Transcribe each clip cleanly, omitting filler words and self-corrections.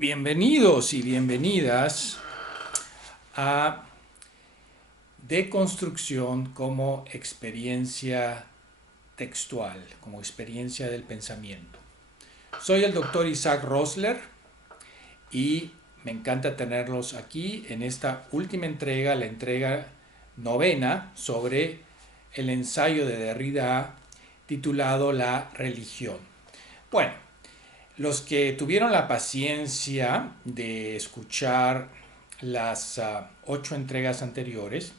Bienvenidos y bienvenidas a Deconstrucción como experiencia textual, como experiencia del pensamiento. Soy el doctor Isaac Rosler y me encanta tenerlos aquí en esta última entrega, la entrega novena sobre el ensayo de Derrida titulado La religión. Bueno, los que tuvieron la paciencia de escuchar las 8 entregas anteriores,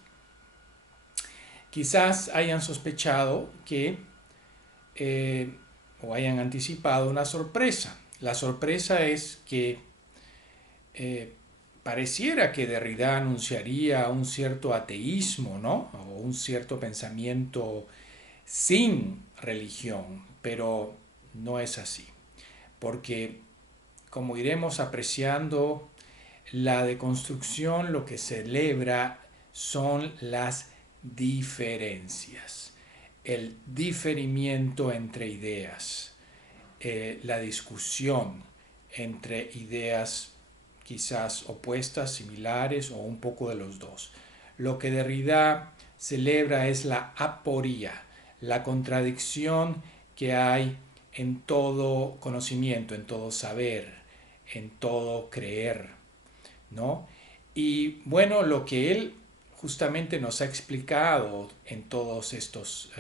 quizás hayan sospechado que o hayan anticipado una sorpresa. La sorpresa es que pareciera que Derrida anunciaría un cierto ateísmo, ¿no? O un cierto pensamiento sin religión, pero no es así. Porque, como iremos apreciando, la deconstrucción lo que celebra son las diferencias, el diferimiento entre ideas, la discusión entre ideas quizás opuestas, similares o un poco de los dos. Lo que Derrida celebra es la aporía, la contradicción que hay en todo conocimiento, en todo saber, en todo creer, ¿no? Y bueno, lo que él justamente nos ha explicado en todos estos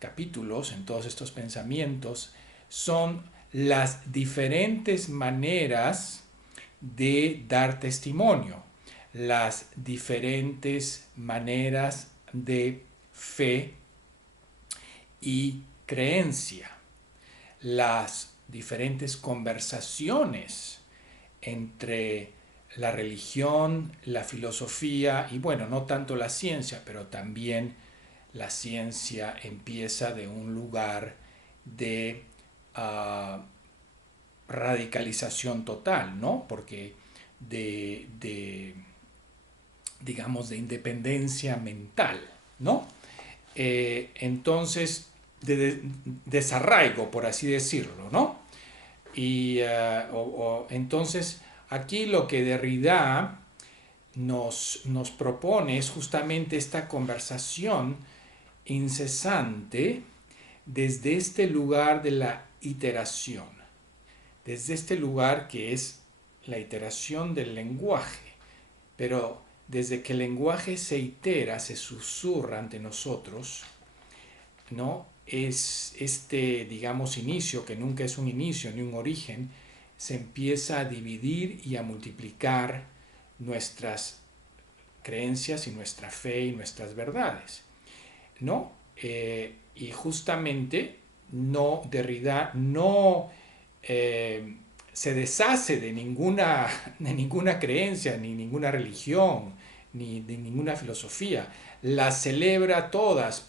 capítulos, en todos estos pensamientos, son las diferentes maneras de dar testimonio, las diferentes maneras de fe y creencia, las diferentes conversaciones entre la religión, la filosofía y bueno, no tanto la ciencia, pero también la ciencia empieza de un lugar de radicalización total, ¿no? Porque digamos, de independencia mental, ¿no? Entonces, de desarraigo, por así decirlo, ¿no? Y entonces, aquí lo que Derrida nos propone es justamente esta conversación incesante desde este lugar de la iteración, desde este lugar que es la iteración del lenguaje, pero desde que el lenguaje se itera, se susurra ante nosotros, ¿no? Es este, digamos, inicio, que nunca es un inicio ni un origen, se empieza a dividir y a multiplicar nuestras creencias y nuestra fe y nuestras verdades, ¿no? Y justamente Derrida no se deshace de ninguna creencia, ni ninguna religión, ni de ninguna filosofía. Las celebra todas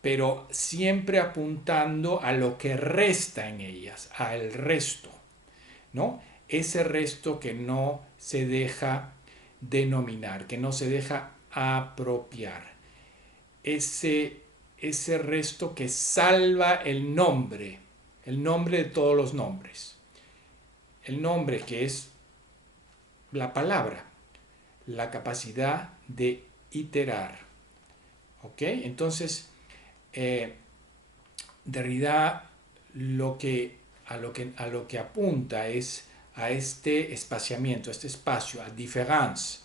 pero siempre apuntando a lo que resta en ellas, al resto, ¿no? Ese resto que no se deja denominar, que no se deja apropiar. Ese resto que salva el nombre de todos los nombres. El nombre que es la palabra, la capacidad de iterar. ¿Ok? Entonces, Derrida a lo que apunta es a este espaciamiento, a este espacio, a différence,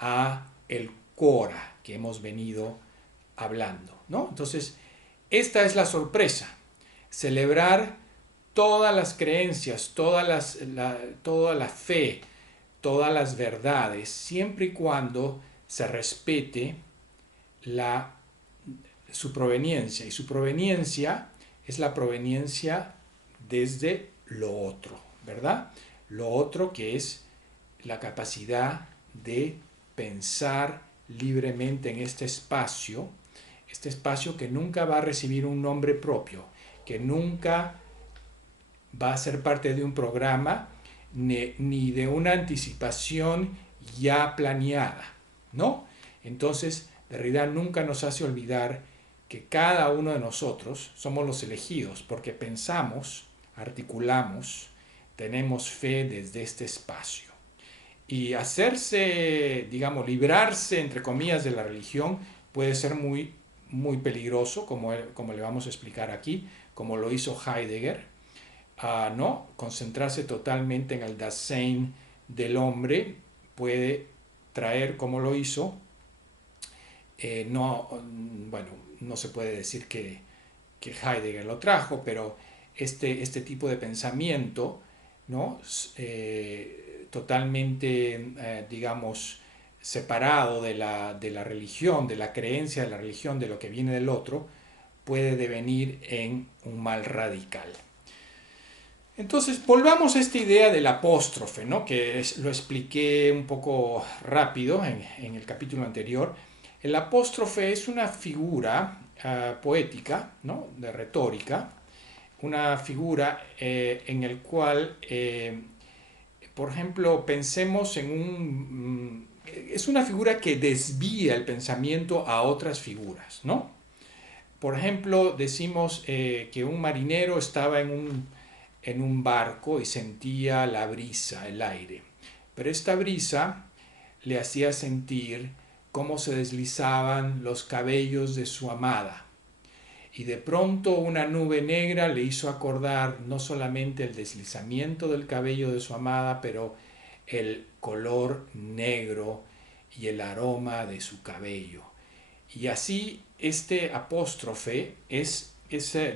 a el cora que hemos venido hablando, ¿no? Entonces, esta es la sorpresa, celebrar todas las creencias, toda la fe, todas las verdades, siempre y cuando se respete su proveniencia. Y su proveniencia es la proveniencia desde lo otro, ¿verdad? Lo otro que es la capacidad de pensar libremente en este espacio que nunca va a recibir un nombre propio, que nunca va a ser parte de un programa ni de una anticipación ya planeada, ¿no? Entonces, Derrida nunca nos hace olvidar que cada uno de nosotros somos los elegidos porque pensamos, articulamos, tenemos fe desde este espacio. Y hacerse, digamos, librarse, entre comillas, de la religión puede ser muy peligroso, como le vamos a explicar aquí, como lo hizo Heidegger, ¿no? Concentrarse totalmente en el Dasein del hombre puede traer, como lo hizo, no, bueno, no se puede decir que Heidegger lo trajo, pero este tipo de pensamiento, ¿no? Totalmente, digamos, separado de la religión, de la creencia de la religión, de lo que viene del otro, puede devenir en un mal radical. Entonces, volvamos a esta idea del apóstrofe, ¿no? Lo expliqué un poco rápido en el capítulo anterior. El apóstrofe es una figura poética, ¿no? De retórica, una figura en el cual, por ejemplo, pensemos en es una figura que desvía el pensamiento a otras figuras, ¿no? Por ejemplo, decimos que un marinero estaba en un barco y sentía la brisa, el aire. Pero esta brisa le hacía sentir cómo se deslizaban los cabellos de su amada. Y de pronto una nube negra le hizo acordar no solamente el deslizamiento del cabello de su amada, pero el color negro y el aroma de su cabello. Y así este apóstrofe es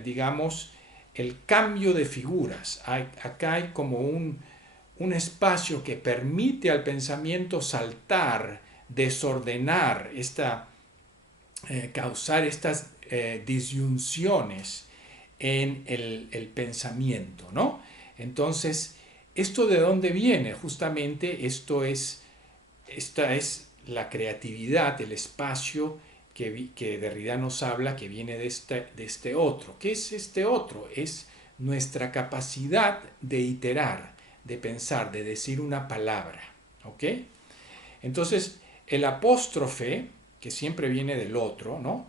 digamos, el cambio de figuras. Acá hay como un espacio que permite al pensamiento saltar, desordenar, causar estas disyunciones en el pensamiento, ¿no? Entonces, ¿esto de dónde viene? Justamente esta es la creatividad, el espacio que Derrida nos habla, que viene de este otro. ¿Qué es este otro? Es nuestra capacidad de iterar, de pensar, de decir una palabra. ¿Ok? Entonces, el apóstrofe, que siempre viene del otro, ¿no?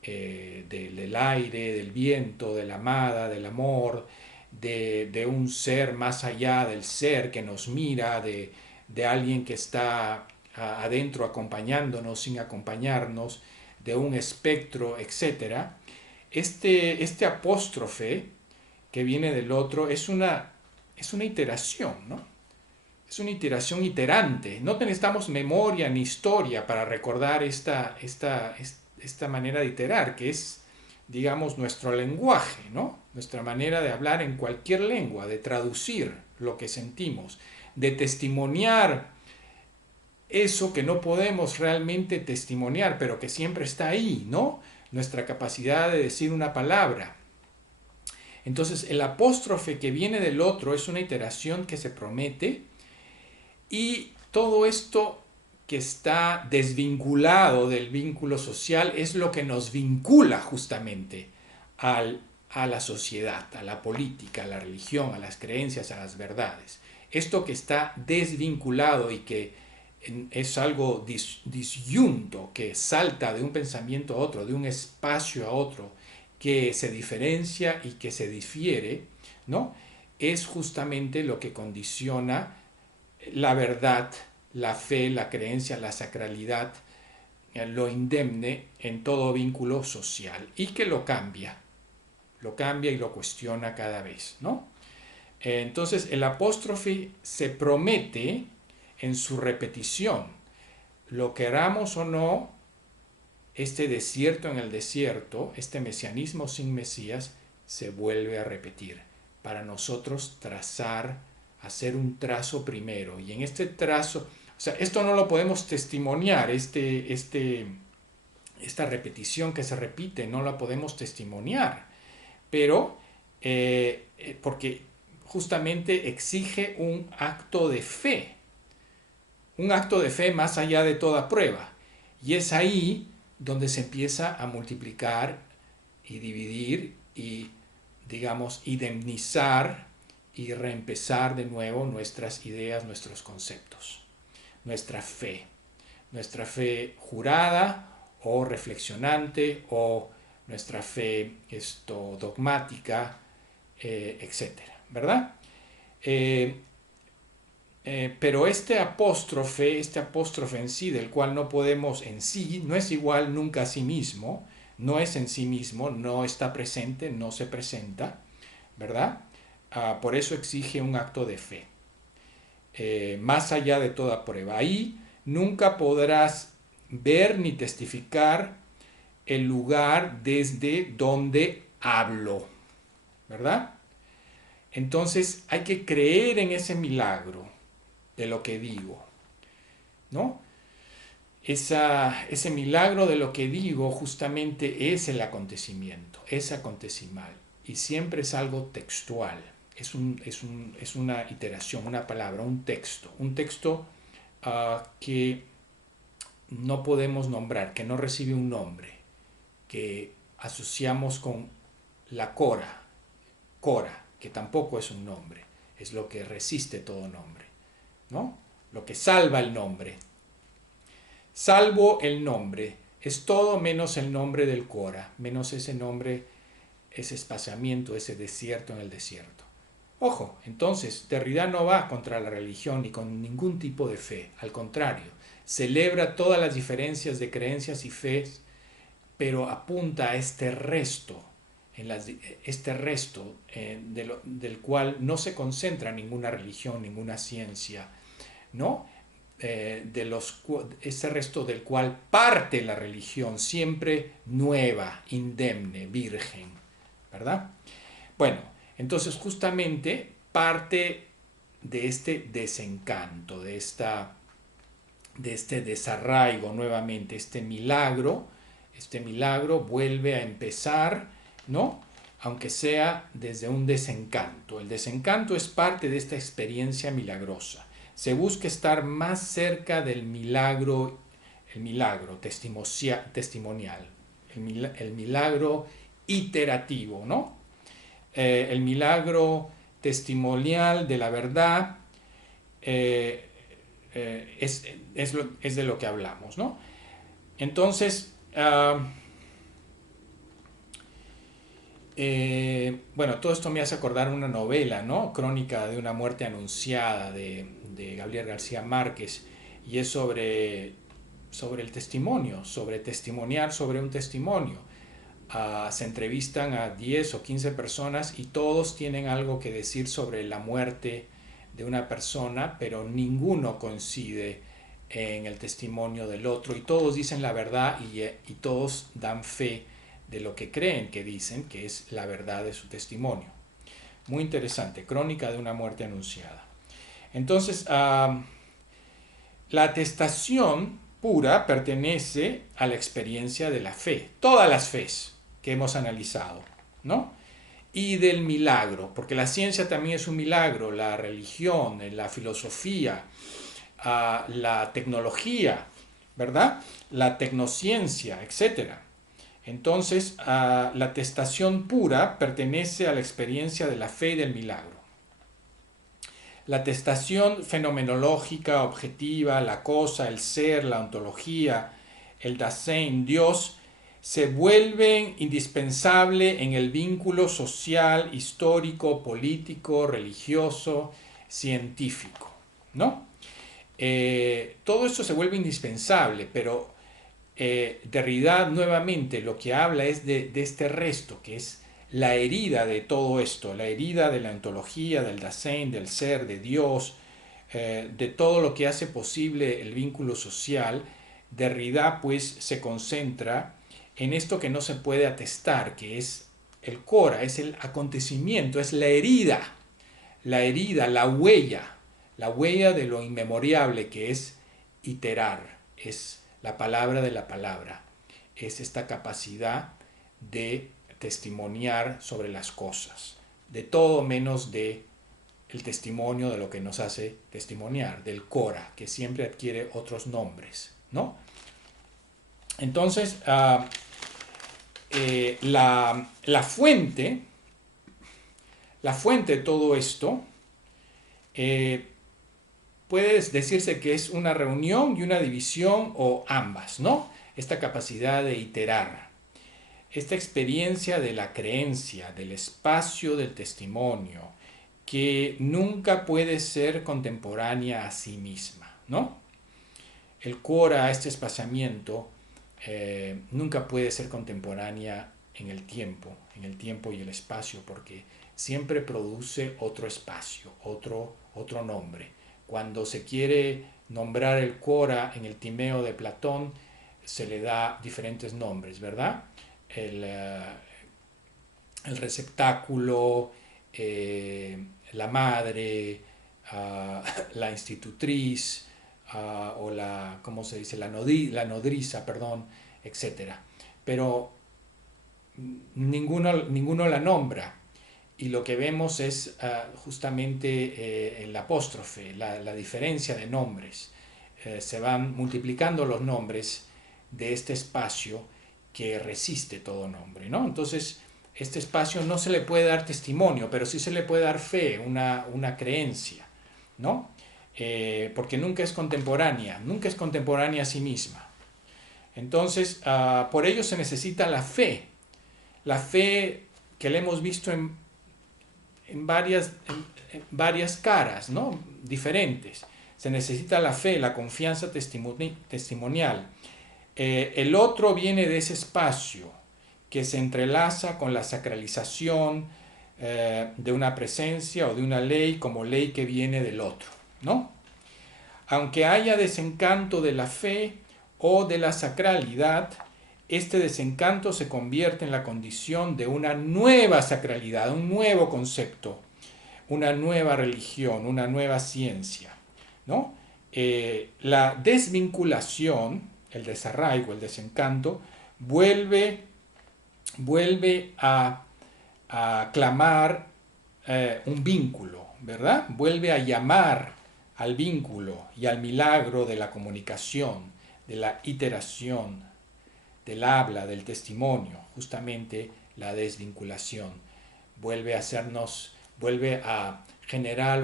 Del aire, del viento, de la amada, del amor, de un ser más allá del ser que nos mira, de alguien que está adentro acompañándonos, sin acompañarnos, de un espectro, etc. Este apóstrofe que viene del otro es una iteración, ¿no? Es una iteración iterante. No necesitamos memoria ni historia para recordar esta manera de iterar, que es, digamos, nuestro lenguaje, ¿no? Nuestra manera de hablar en cualquier lengua, de traducir lo que sentimos, de testimoniar eso que no podemos realmente testimoniar, pero que siempre está ahí, ¿no? Nuestra capacidad de decir una palabra. Entonces, el apóstrofe que viene del otro es una iteración que se promete, y todo esto que está desvinculado del vínculo social es lo que nos vincula justamente a la sociedad, a la política, a la religión, a las creencias, a las verdades. Esto que está desvinculado y que es algo disyunto, que salta de un pensamiento a otro, de un espacio a otro, que se diferencia y que se difiere, ¿no? Es justamente lo que condiciona la verdad, la fe, la creencia, la sacralidad, lo indemne en todo vínculo social y que lo cambia y lo cuestiona cada vez, ¿no? Entonces el apóstrofe se promete en su repetición. Lo queramos o no, este desierto en el desierto, este mesianismo sin Mesías, se vuelve a repetir para nosotros trazar, hacer un trazo primero. Y en este trazo, o sea, esto no lo podemos testimoniar, esta repetición que se repite, no la podemos testimoniar, pero porque justamente exige un acto de fe más allá de toda prueba. Y es ahí donde se empieza a multiplicar y dividir y, digamos, indemnizar y reempezar de nuevo nuestras ideas, nuestros conceptos, nuestra fe jurada o reflexionante o nuestra fe dogmática, etcétera, ¿verdad? Eh, pero este apóstrofe en sí, del cual no podemos en sí, no es igual nunca a sí mismo, no es en sí mismo, no está presente, no se presenta, ¿verdad? Por eso exige un acto de fe, más allá de toda prueba. Ahí nunca podrás ver ni testificar el lugar desde donde hablo, ¿verdad? Entonces hay que creer en ese milagro de lo que digo, ¿no? Ese milagro de lo que digo justamente es el acontecimiento, es acontecimal y siempre es algo textual, es una iteración, una palabra, un texto que no podemos nombrar, que no recibe un nombre, que asociamos con la cora, que tampoco es un nombre, es lo que resiste todo nombre, ¿no? Lo que salva el nombre. Salvo el nombre, es todo menos el nombre del Cora, menos ese nombre, ese espaciamiento, ese desierto en el desierto. Ojo, entonces Derrida no va contra la religión ni con ningún tipo de fe, al contrario, celebra todas las diferencias de creencias y fe, pero apunta a este resto, del cual no se concentra ninguna religión, ninguna ciencia, ¿no? Ese resto del cual parte la religión, siempre nueva, indemne, virgen, ¿verdad? Bueno, entonces justamente parte de este desencanto, de este desarraigo nuevamente, este milagro vuelve a empezar, ¿no? Aunque sea desde un desencanto. El desencanto es parte de esta experiencia milagrosa. Se busca estar más cerca del milagro, el milagro testimonial, el milagro iterativo, ¿no? El milagro testimonial de la verdad eh, es de lo que hablamos, ¿no? Entonces, bueno, todo esto me hace acordar una novela, ¿no? Crónica de una muerte anunciada de Gabriel García Márquez, y es sobre el testimonio, sobre testimoniar sobre un testimonio. Se entrevistan a 10 o 15 personas y todos tienen algo que decir sobre la muerte de una persona, pero ninguno coincide en el testimonio del otro y todos dicen la verdad y todos dan fe de lo que creen que dicen, que es la verdad de su testimonio. Muy interesante, crónica de una muerte anunciada. Entonces, la atestación pura pertenece a la experiencia de la fe, todas las fes que hemos analizado, ¿no? Y del milagro, porque la ciencia también es un milagro, la religión, la filosofía, la tecnología, ¿verdad? La tecnociencia, etcétera. Entonces, la atestación pura pertenece a la experiencia de la fe y del milagro. La atestación fenomenológica, objetiva, la cosa, el ser, la ontología, el Dasein, Dios, se vuelven indispensable en el vínculo social, histórico, político, religioso, científico, ¿no? Todo esto se vuelve indispensable, pero Derrida nuevamente lo que habla es de este resto, que es la herida de todo esto, la herida de la ontología, del Dasein, del ser, de Dios, de todo lo que hace posible el vínculo social. Derrida pues se concentra en esto que no se puede atestar, que es el cora, es el acontecimiento, es la herida, la huella de lo inmemoriable que es iterar, es la palabra de la palabra, es esta capacidad de testimoniar sobre las cosas, de todo menos de el testimonio de lo que nos hace testimoniar, del cora, que siempre adquiere otros nombres, ¿no? Entonces, la fuente de todo esto puede decirse que es una reunión y una división o ambas, ¿no? Esta capacidad de iterar, esta experiencia de la creencia, del espacio del testimonio que nunca puede ser contemporánea a sí misma, ¿no? El quora, este espaciamiento, nunca puede ser contemporánea en el tiempo y el espacio, porque siempre produce otro espacio, otro nombre. Cuando se quiere nombrar el quora en el Timeo de Platón, se le da diferentes nombres, ¿verdad? El, el receptáculo, la madre, la institutriz, o la, ¿cómo se dice? La nodriza, perdón, etcétera. Pero ninguno la nombra. Y lo que vemos es justamente el apóstrofe, la diferencia de nombres. Se van multiplicando los nombres de este espacio que resiste todo nombre, ¿no? Entonces, este espacio no se le puede dar testimonio, pero sí se le puede dar fe, una creencia, ¿no? Porque nunca es contemporánea a sí misma. Entonces, por ello se necesita la fe que le hemos visto en varias caras, ¿no? Diferentes. Se necesita la fe, la confianza testimonial. El otro viene de ese espacio que se entrelaza con la sacralización de una presencia o de una ley como ley que viene del otro, ¿no? Aunque haya desencanto de la fe o de la sacralidad, este desencanto se convierte en la condición de una nueva sacralidad, un nuevo concepto, una nueva religión, una nueva ciencia, ¿no? La desvinculación, el desarraigo, el desencanto, vuelve a clamar un vínculo, ¿verdad? Vuelve a llamar al vínculo y al milagro de la comunicación, de la iteración, del habla, del testimonio, justamente la desvinculación. Vuelve a generar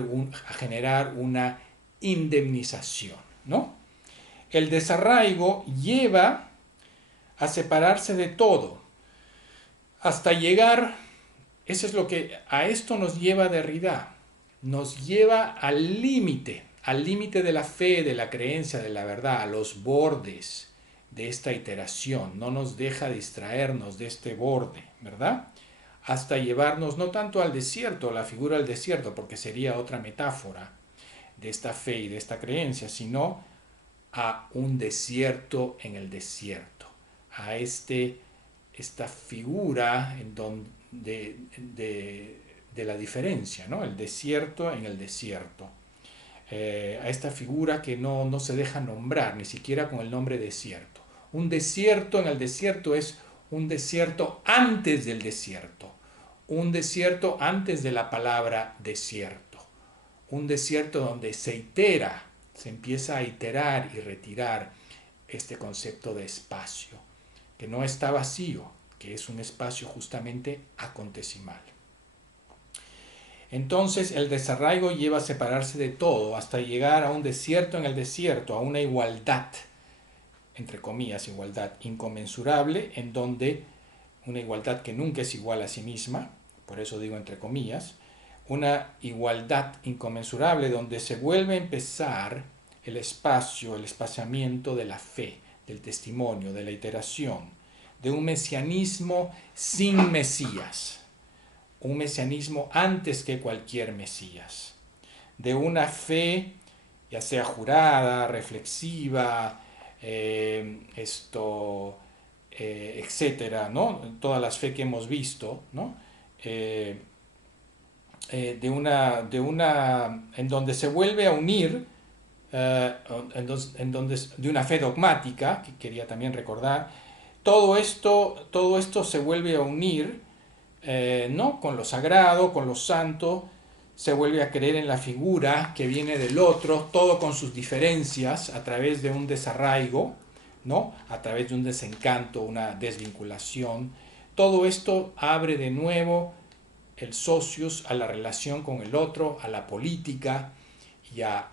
una indemnización, ¿no? El desarraigo lleva a separarse de todo, hasta llegar, eso es lo que a esto nos lleva Derrida, nos lleva al límite de la fe, de la creencia, de la verdad, a los bordes de esta iteración, no nos deja distraernos de este borde, ¿verdad? Hasta llevarnos no tanto al desierto, la figura del desierto, porque sería otra metáfora de esta fe y de esta creencia, sino a un desierto en el desierto, a esta figura en donde, de la diferencia, ¿no? El desierto en el desierto. A esta figura que no se deja nombrar, ni siquiera con el nombre desierto. Un desierto en el desierto es un desierto antes del desierto, un desierto antes de la palabra desierto, un desierto donde se empieza a iterar y retirar este concepto de espacio, que no está vacío, que es un espacio justamente acontecimal. Entonces el desarraigo lleva a separarse de todo hasta llegar a un desierto en el desierto, a una igualdad, entre comillas, igualdad inconmensurable, en donde una igualdad que nunca es igual a sí misma, por eso digo entre comillas, una igualdad inconmensurable donde se vuelve a empezar el espacio, el espaciamiento de la fe, del testimonio, de la iteración, de un mesianismo sin Mesías, un mesianismo antes que cualquier Mesías, de una fe ya sea jurada, reflexiva, etcétera, ¿no? Todas las fe que hemos visto, ¿no? En donde se vuelve a unir, de una fe dogmática, que quería también recordar, todo esto se vuelve a unir, ¿no? Con lo sagrado, con lo santo, se vuelve a creer en la figura que viene del otro, todo con sus diferencias, a través de un desarraigo, ¿no? A través de un desencanto, una desvinculación. Todo esto abre de nuevo el socius a la relación con el otro, a la política y a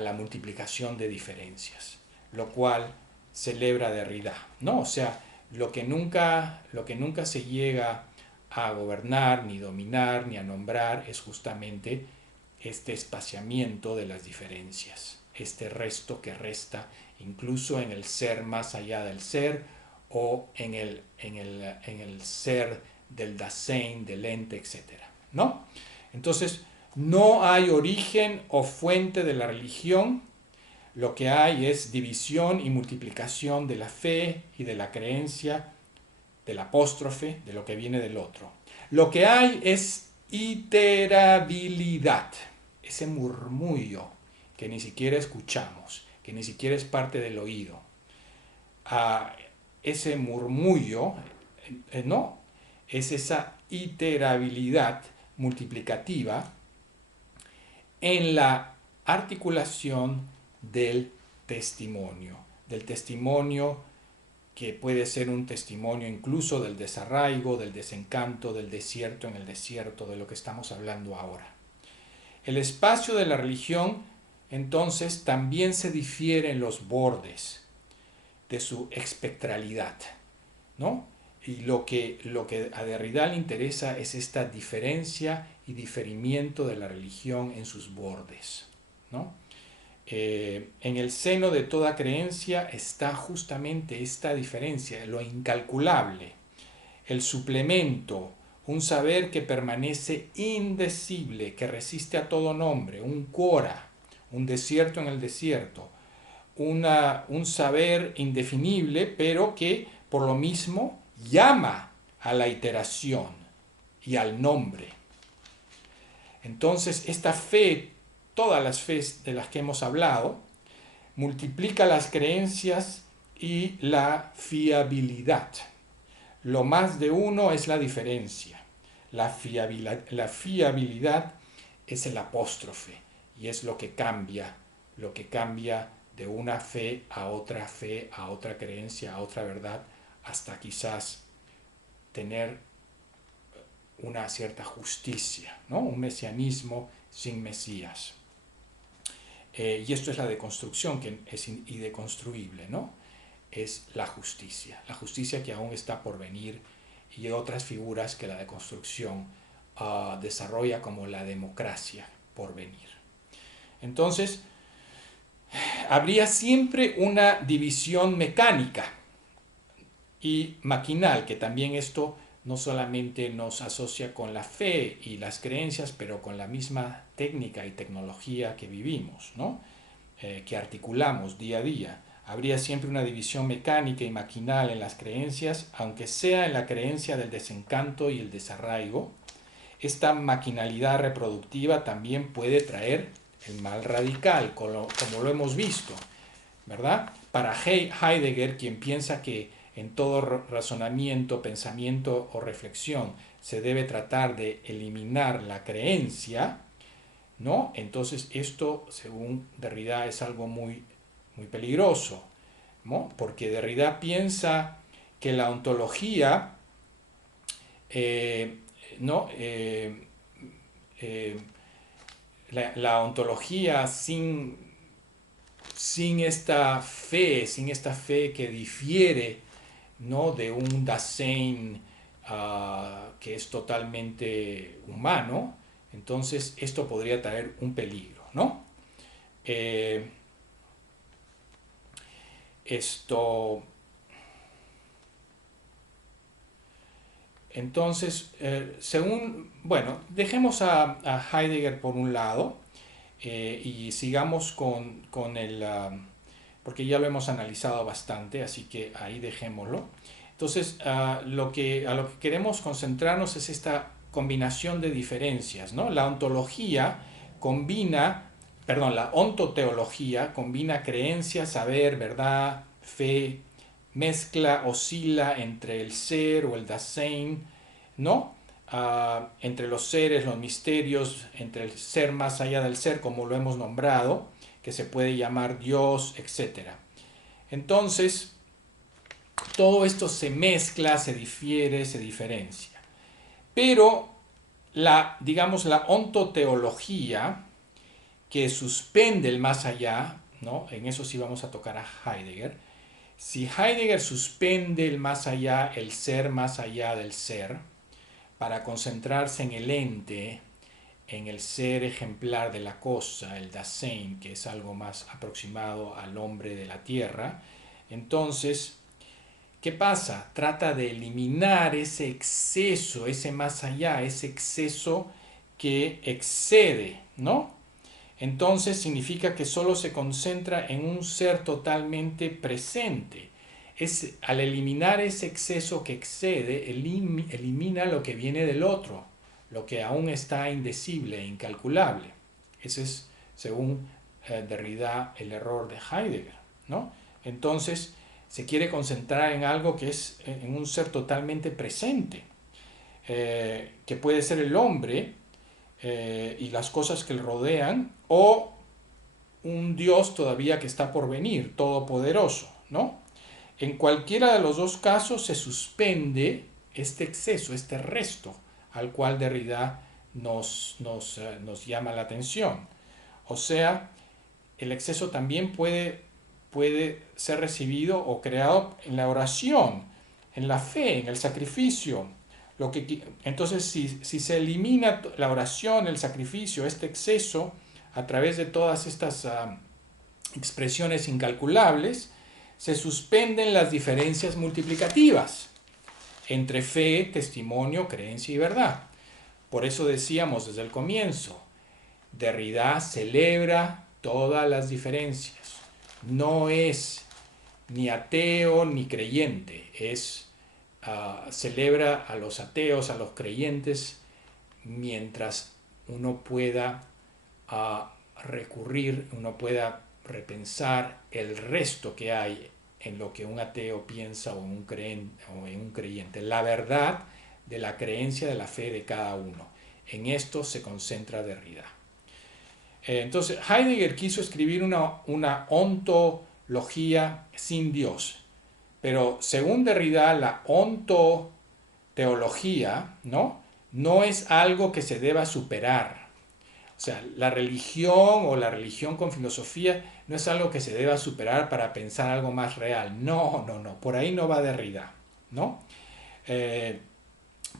la multiplicación de diferencias, lo cual celebra Derrida, ¿no? O sea, lo que nunca se llega a gobernar, ni dominar, ni a nombrar, es justamente este espaciamiento de las diferencias, este resto que resta incluso en el ser más allá del ser o en el ser del Dasein, del ente, etc. ¿No? Entonces, no hay origen o fuente de la religión, lo que hay es división y multiplicación de la fe y de la creencia, del apóstrofe, de lo que viene del otro. Lo que hay es iterabilidad, ese murmullo que ni siquiera escuchamos, que ni siquiera es parte del oído. Ese murmullo, ¿no? Es esa iterabilidad multiplicativa en la articulación del testimonio que puede ser un testimonio incluso del desarraigo, del desencanto, del desierto en el desierto, de lo que estamos hablando ahora. El espacio de la religión, entonces, también se difiere en los bordes de su espectralidad, ¿no? Y lo que a Derrida le interesa es esta diferencia y diferimiento de la religión en sus bordes, ¿no? En el seno de toda creencia está justamente esta diferencia, lo incalculable, el suplemento, un saber que permanece indecible, que resiste a todo nombre, un quora, un desierto en el desierto, un saber indefinible, pero que por lo mismo llama a la iteración y al nombre. Entonces, esta fe, todas las fes de las que hemos hablado, multiplica las creencias y la fiabilidad. Lo más de uno es la diferencia. La fiabilidad es el apóstrofe y es lo que cambia de una fe, a otra creencia, a otra verdad, hasta quizás tener una cierta justicia, ¿no? Un mesianismo sin Mesías. Y esto es la deconstrucción, que es ideconstruible, ¿no? Es la justicia que aún está por venir, y otras figuras que la deconstrucción desarrolla, como la democracia por venir. Entonces, habría siempre una división mecánica y maquinal, que también esto no solamente nos asocia con la fe y las creencias, pero con la misma técnica y tecnología que vivimos, ¿no? Que articulamos día a día. Habría siempre una división mecánica y maquinal en las creencias, aunque sea en la creencia del desencanto y el desarraigo. Esta maquinalidad reproductiva también puede traer el mal radical, como lo hemos visto, ¿verdad? Para Heidegger, quien piensa que en todo razonamiento, pensamiento o reflexión se debe tratar de eliminar la creencia, ¿no? Entonces esto, según Derrida, es algo muy, muy peligroso, ¿no? Porque Derrida piensa que la ontología, ¿no? La ontología sin esta fe que difiere, ¿no? De un Dasein que es totalmente humano, entonces esto podría traer un peligro, ¿no? Entonces, bueno, dejemos a Heidegger por un lado, y sigamos con el, porque ya lo hemos analizado bastante, así que ahí dejémoslo. Entonces, a lo que queremos concentrarnos es esta combinación de diferencias, ¿no? La ontología la ontoteología combina creencia, saber, verdad, fe, oscila entre el ser o el Dasein, ¿no? Entre los seres, los misterios, entre el ser más allá del ser, como lo hemos nombrado, que se puede llamar Dios, etc. Entonces, todo esto se mezcla, se difiere, se diferencia. Pero digamos, la ontoteología, que suspende el más allá, ¿no? En eso sí vamos a tocar a Heidegger. Si Heidegger suspende el más allá, el ser más allá del ser, para concentrarse en el ente, en el ser ejemplar de la cosa, el Dasein, que es algo más aproximado al hombre de la tierra. Entonces, ¿qué pasa? Trata de eliminar ese exceso, ese más allá, ese exceso que excede, ¿no? Entonces significa que solo se concentra en un ser totalmente presente. Al eliminar ese exceso que excede, elimina lo que viene del otro, lo que aún está indecible e incalculable. Ese es, según Derrida, el error de Heidegger, ¿no? Entonces, se quiere concentrar en algo que es en un ser totalmente presente, que puede ser el hombre y las cosas que le rodean, o un Dios todavía que está por venir, todopoderoso, ¿no? En cualquiera de los dos casos se suspende este exceso, este resto, al cual Derrida nos llama la atención. O sea, el exceso también puede ser recibido o creado en la oración, en la fe, en el sacrificio. Entonces, si se elimina la oración, el sacrificio, este exceso, a través de todas estas expresiones incalculables, se suspenden las diferencias multiplicativas entre fe, testimonio, creencia y verdad. Por eso decíamos desde el comienzo, Derrida celebra todas las diferencias. No es ni ateo ni creyente, celebra a los ateos, a los creyentes, mientras uno pueda recurrir, uno pueda repensar el resto que hay en lo que un ateo piensa o en un creyente. La verdad de la creencia, de la fe de cada uno. En esto se concentra Derrida. Entonces, Heidegger quiso escribir una ontología sin Dios, pero según Derrida, la ontoteología, no es algo que se deba superar. O sea, la religión o la religión con filosofía no es algo que se deba superar para pensar algo más real. No, por ahí no va Derrida, ¿no?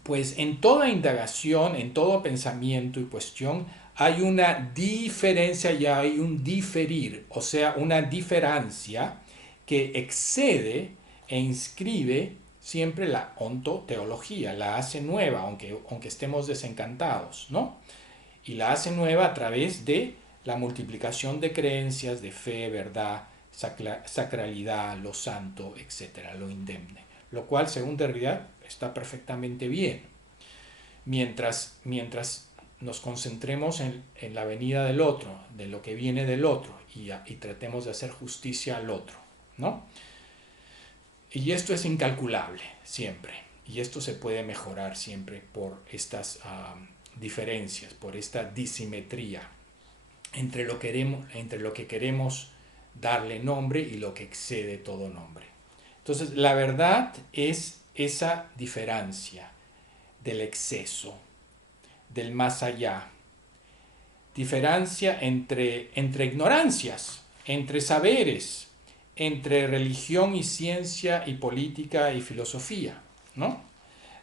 Pues en toda indagación, en todo pensamiento y cuestión, hay una diferencia y hay un diferir, o sea, una diferencia que excede e inscribe siempre la ontoteología, la hace nueva, aunque estemos desencantados, ¿no? Y la hace nueva a través de la multiplicación de creencias, de fe, verdad, sacralidad, lo santo, etcétera, lo indemne. Lo cual, según Derrida, está perfectamente bien. Mientras nos concentremos en la venida del otro, de lo que viene del otro, y tratemos de hacer justicia al otro, ¿no? Y esto es incalculable siempre, y esto se puede mejorar siempre por estas diferencias, por esta disimetría entre lo que queremos darle nombre y lo que excede todo nombre. Entonces, la verdad es esa diferencia del exceso, del más allá. Diferencia entre ignorancias, entre saberes, entre religión y ciencia y política y filosofía, ¿no?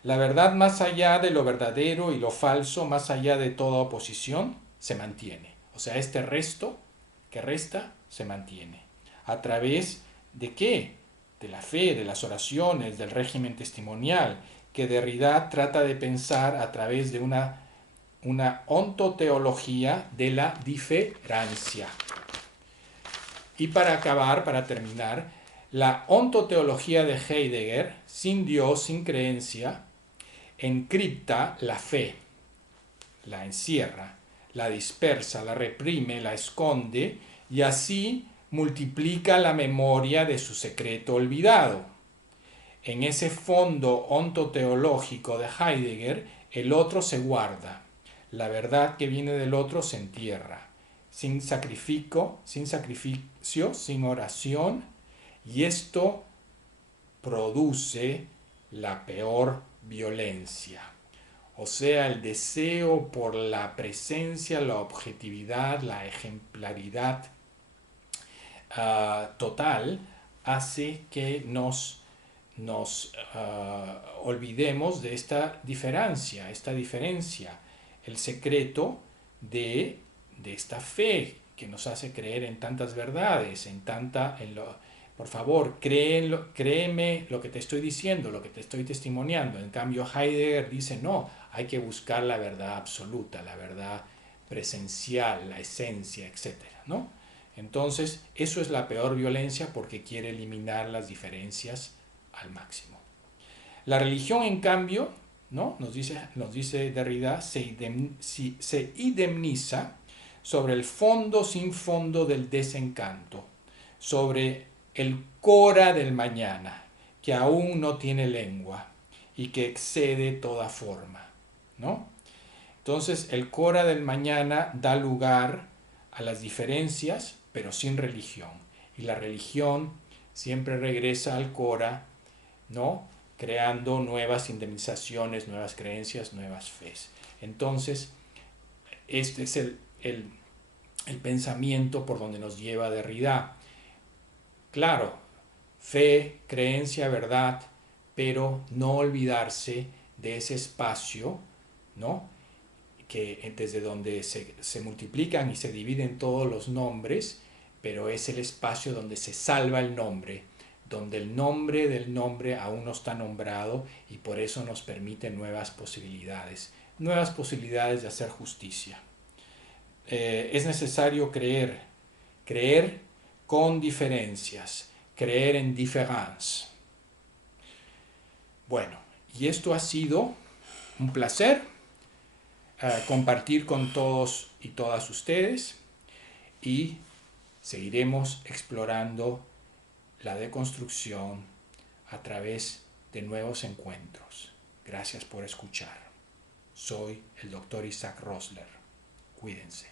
La verdad más allá de lo verdadero y lo falso, más allá de toda oposición, se mantiene. O sea, este resto que resta se mantiene. ¿A través de qué? De la fe, de las oraciones, del régimen testimonial, que Derrida trata de pensar a través de una ontoteología de la diferencia. Y para acabar, para terminar, la ontoteología de Heidegger, sin Dios, sin creencia, encripta la fe, la encierra, la dispersa, la reprime, la esconde y así multiplica la memoria de su secreto olvidado. En ese fondo ontoteológico de Heidegger, el otro se guarda, la verdad que viene del otro se entierra, sin sacrificio, sin oración, y esto produce la peor violencia. O sea, el deseo por la presencia, la objetividad, la ejemplaridad total hace que nos nos olvidemos de esta diferencia, el secreto de esta fe que nos hace creer en tantas verdades, por favor, créeme lo que te estoy diciendo, lo que te estoy testimoniando. En cambio, Heidegger dice, no, hay que buscar la verdad absoluta, la verdad presencial, la esencia, etcétera, ¿no? Entonces, eso es la peor violencia porque quiere eliminar las diferencias al máximo. La religión, en cambio, ¿no? Nos dice Derrida, se indemniza sobre el fondo sin fondo del desencanto, sobre el cora del mañana, que aún no tiene lengua y que excede toda forma, ¿no? Entonces, el cora del mañana da lugar a las diferencias, pero sin religión. Y la religión siempre regresa al cora, ¿no? Creando nuevas indemnizaciones, nuevas creencias, nuevas fes. Entonces, este es el pensamiento por donde nos lleva Derrida. Claro, fe, creencia, verdad, pero no olvidarse de ese espacio, ¿no? Que desde donde se multiplican y se dividen todos los nombres, pero es el espacio donde se salva el nombre, donde el nombre del nombre aún no está nombrado y por eso nos permite nuevas posibilidades de hacer justicia. Es necesario creer con diferencias, creer en différence. Bueno, y esto ha sido un placer compartir con todos y todas ustedes y seguiremos explorando la deconstrucción a través de nuevos encuentros. Gracias por escuchar. Soy el Dr. Isaac Rosler. Cuídense.